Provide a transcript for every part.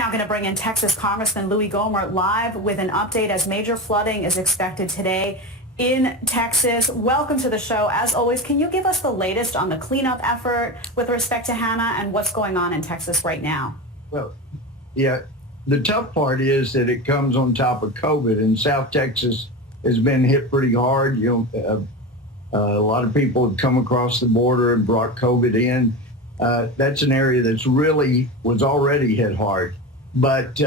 now going to bring in Texas Congressman Louie Gohmert live with an update as major flooding is expected today in Texas. Welcome to the show. As always, can you give us the latest on the cleanup effort with respect to Hannah and what's going on in Texas right now? Well, yeah, the tough part is that it comes on top of COVID, and South Texas has been hit pretty hard. A lot of people have come across the border and brought COVID in. That's an area that's was already hit hard. But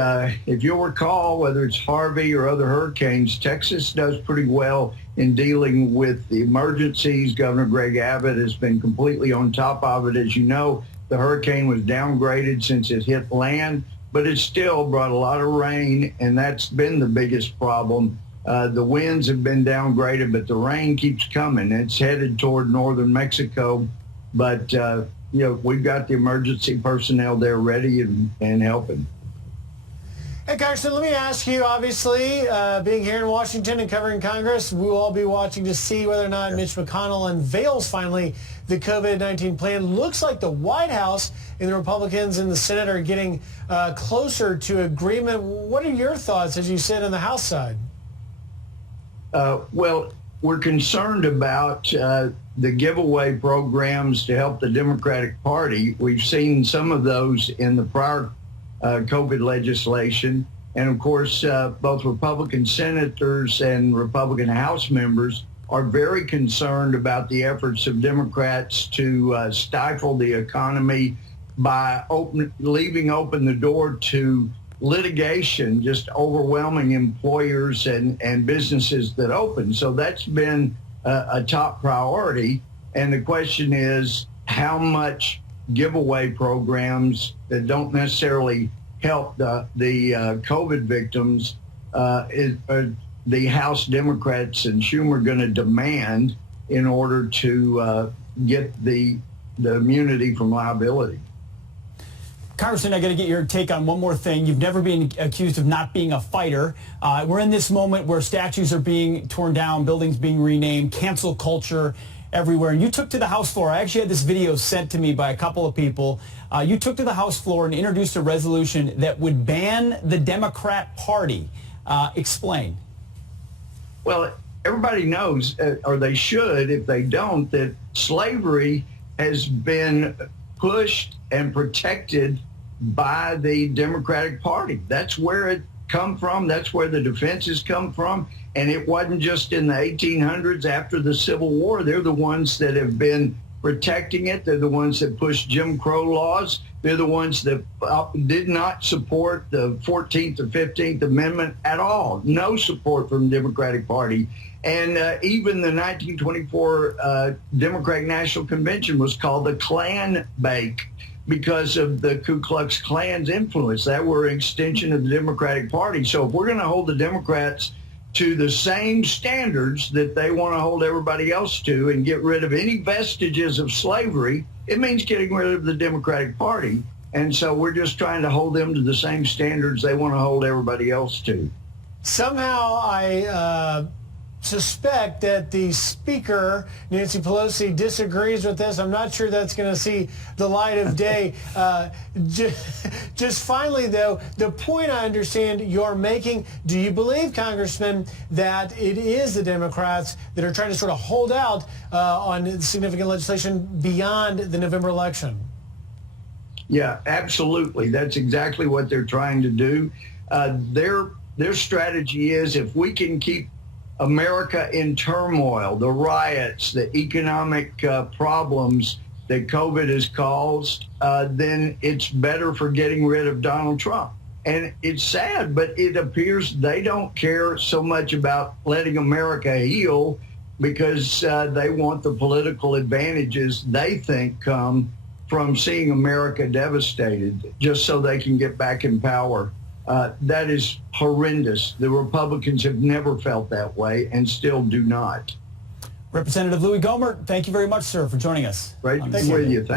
if you'll recall, whether it's Harvey or other hurricanes, Texas does pretty well in dealing with the emergencies. Governor Greg Abbott has been completely on top of it. As you know, the hurricane was downgraded since it hit land, but it still brought a lot of rain, and that's been the biggest problem. The winds have been downgraded, but the rain keeps coming. It's headed toward northern Mexico, but we've got the emergency personnel there ready and helping. Hey, Congressman, let me ask you, obviously, being here in Washington and covering Congress, we will all be watching to see whether or not Mitch McConnell unveils finally the COVID-19 plan. Looks like the White House and the Republicans in the Senate are getting closer to agreement. What are your thoughts as you sit on the House side? Well, we're concerned about the giveaway programs to help the Democratic Party. We've seen some of those in the prior COVID legislation. And of course, both Republican senators and Republican House members are very concerned about the efforts of Democrats to stifle the economy by leaving open the door to litigation, just overwhelming employers and businesses that open. So that's been a top priority. And the question is, how much giveaway programs that don't necessarily help the COVID victims are the House Democrats and Schumer going to demand in order to get the immunity from liability? Congressman, I got to get your take on one more thing. You've never been accused of not being a fighter. We're in this moment where statues are being torn down, buildings being renamed, cancel culture everywhere. And you took to the House floor. I actually had this video sent to me by a couple of people. You took to the House floor and introduced a resolution that would ban the Democrat Party. Explain. Well, everybody knows, or they should if they don't, that slavery has been pushed and protected by the Democratic Party. That's where it come from. That's where the defenses come from. And it wasn't just in the 1800s after the Civil War. They're the ones that have been protecting it. They're the ones that pushed Jim Crow laws. They're the ones that did not support the 14th or 15th Amendment at all. No support from the Democratic Party. And even the 1924 Democratic National Convention was called the Klan Bake because of the Ku Klux Klan's influence. That were an extension of the Democratic Party. So if we're going to hold the Democrats to the same standards that they want to hold everybody else to and get rid of any vestiges of slavery, it means getting rid of the Democratic Party. And so we're just trying to hold them to the same standards they want to hold everybody else to. Somehow I suspect that the Speaker, Nancy Pelosi, disagrees with this. I'm not sure that's going to see the light of day. Just finally, though, the point I understand you're making, do you believe, Congressman, that it is the Democrats that are trying to sort of hold out on significant legislation beyond the November election? Yeah, absolutely. That's exactly what they're trying to do. Their strategy is, if we can keep America in turmoil, the riots, the economic problems that COVID has caused, then it's better for getting rid of Donald Trump. And it's sad, but it appears they don't care so much about letting America heal because they want the political advantages they think come from seeing America devastated just so they can get back in power. That is horrendous. The Republicans have never felt that way and still do not. Representative Louie Gohmert, thank you very much, sir, for joining us. Great to be with you. Thank you.